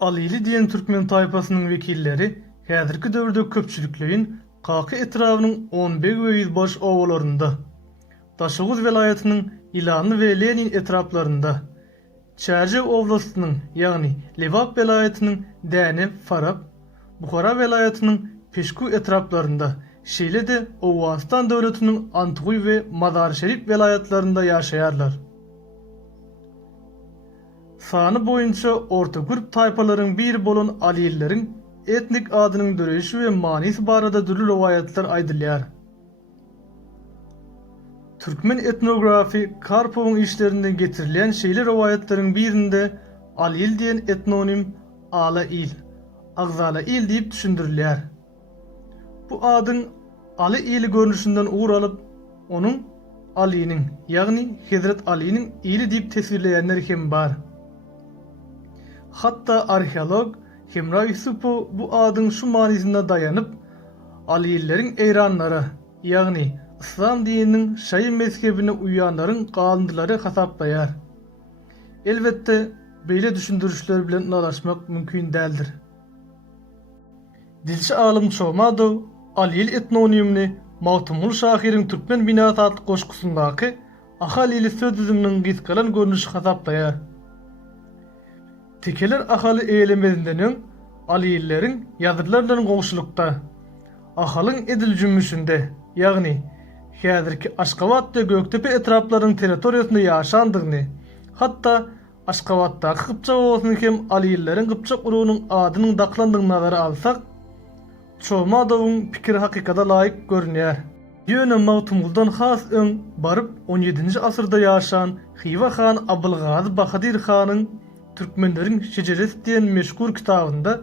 Alili diyen Türkmen tayfasının vekilleri häzirki döwürde köpçüliklerin Kaky etrafının 15 we 100 baş owalarynda, Daşoguz velayatynyň Ilanly we Lenin etraflarynda, Çärje owlasynyň ýagny Lewap velayatynyň Däne, Farab, Bukhara velayatynyň Peşku etraflarynda, şeýle-de Owgastan döwletiniň Antugy we Mazar-Şerif velayatlarynda ýaşaýarlar. Sany boýunça orta grup taypalaryň biri bolan Alilileriň etnik adynyň döreşi we manysy barada dürli rowayatlar aýdylýar. Türkmen etnografi Karpowyň işlerinden getirilen şeýle rowayatlaryň birinde Alil diyen etnonim Ala-il, Agzala-il diýip düşündirilýär. Bu adyň Ali-ili görnüşinden ugur alyp, onuň Ali'niň, ýagny Hezret Ali'niň ili diýip tesvirleýänler hem bar. Hatta arheolog Hemra Yusupu bu adyň şu manysynda daýanyp, Alilileriň eýranlary, ýagny İslam dininiň şaý mezhebine uýanlaryň galındylary hasaplaýar. Elbetde beýle düşündürüşler bilen nalaşmak mümkin däldir. Dilçi alim Çomadow Alil etnonimini Mawtumul Şahiriň Türkmen binasy adly goşgusundaky ahalili söz düzüminiň gysgalan görnüşi hasaplaýar. Tekeler ahaly eýlemezindeniň Alilleriň ýazyrlar bilen goňşulykda, ahalyň edil jümmüşinde, ýagny häzirki Aşgabat we Göktepe etraflarynyň territoriýasynda ýaşandygyny, hatda Aşgabatdaky Gypçak owasyny hem Alilleriň Gypçak urugynyň adynyň daklandygyny nazara alsak, Çomadowyň pikiri hakykata laýyk görünýär. Ýöne Mawtumuldan has öň baryp 17-nji asyrda ýaşan Hiwa han Abylgazy Bahadir hanyň Türkmenleriň Şeceresi diyen meşhur kitabında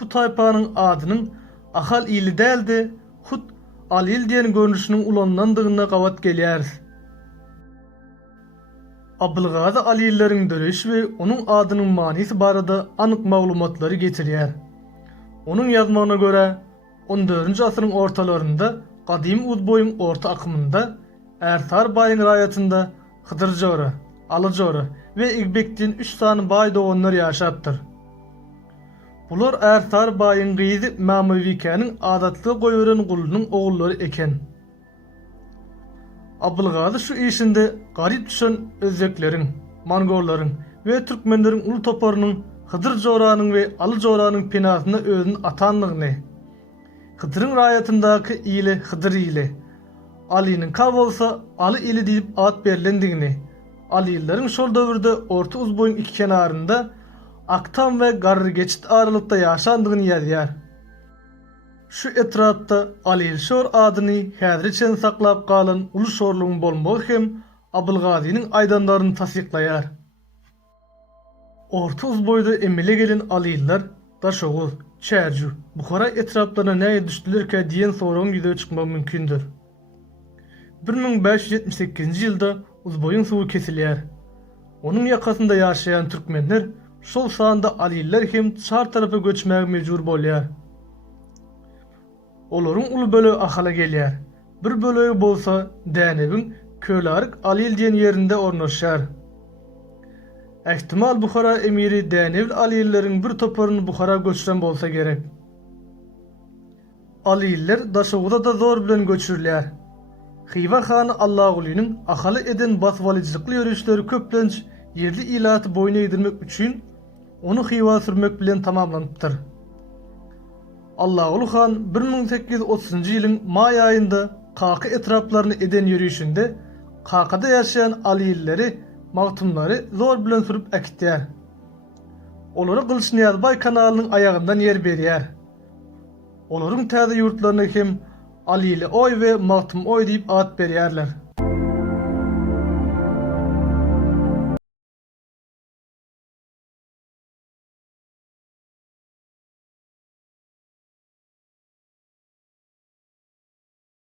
bu taypanyň adynyň ahal ili däldi, hut Alil diyen görnüşiniň ulanlandygyna gawat gelýär. Abylgazy Alilleriň döreşi we onuň adynyň manysy barada anyk maglumatlary getirýär. Onuň ýazmagyna görä 14-nji asyryň ortalarynda gadymy uzboýuň orta akymynda Ersar baýyň raýatynda Hydyrjora, Alyjora we Igbekden 3 sany baý doganlar ýaşapdyr. Bular Ersar baýyň gyzy Mamawikaniň adatly goýberen gulunyň ogullary eken. Abylgazy şu işinde garyp düşen özbekleriň, mongollaryň we türkmenleriň uly toparynyň Hydyrjoranyň we Alyjoranyň penasyna özüni atanlygyny, Hydyryň raýatyndaky ili Hydyr ili, Ali'niň ka bolsa Ali ili diýip ad berilendigini, Alilleriň şol döwürde orta uzboýuň iki kenarynda Aktam we Garry geçit aralykda ýaşandygyny ýazýar. Şu etrapda Alil şor adyny häzirçe saklap galan uly şorlugyň bolmagy hem Abylgazynyň aýdanlaryny tasdiklaýar. Orta uzboýda emele gelen Aliller Daşoguz, Çärju, Bukhara etraflaryna näme düşdilerkä diýen soragyň ýüzüne çykmak mümkindir. 1578-nji ýylda uzboýuň suwy kesilýär. Onuň ýakasynda ýaşaýan türkmenler şol sanda Aliller hem çar tarafa göçmäge mejbur bolýar. Olaryň uly bölegi ahala gelýär. Bir bölegi bolsa Dänebiň Kölaryk Alil diýen ýerinde ornaşýar. Ehtimal Bukhara emiri Dänewil Alilleriň bir toparyny Bukhara göçüren bolsa gerek. Aliller Daşoguda da zor bilen göçürilýär. Hiwa han Allahulynyň ahaly eden baswalyjykly ýörüşleri köplenç yerli ilaty boýuna ýedirmek üçin onu Hiwa sürmek bilen tamamlanypdyr. Allahuly han 1830-njy ýylyň may aýynda Kaky etraflaryny eden ýörüşinde Kakada ýaşaýan Alilleri Mawtumlary zor bilen sürüp äkitýär. Olary Gylşnýazbaý kanalynyň aýagyndan ýer berýär. Olaryň täze ýurtlaryna hem Alili oy we Mawtum oy diýip ad berýärler.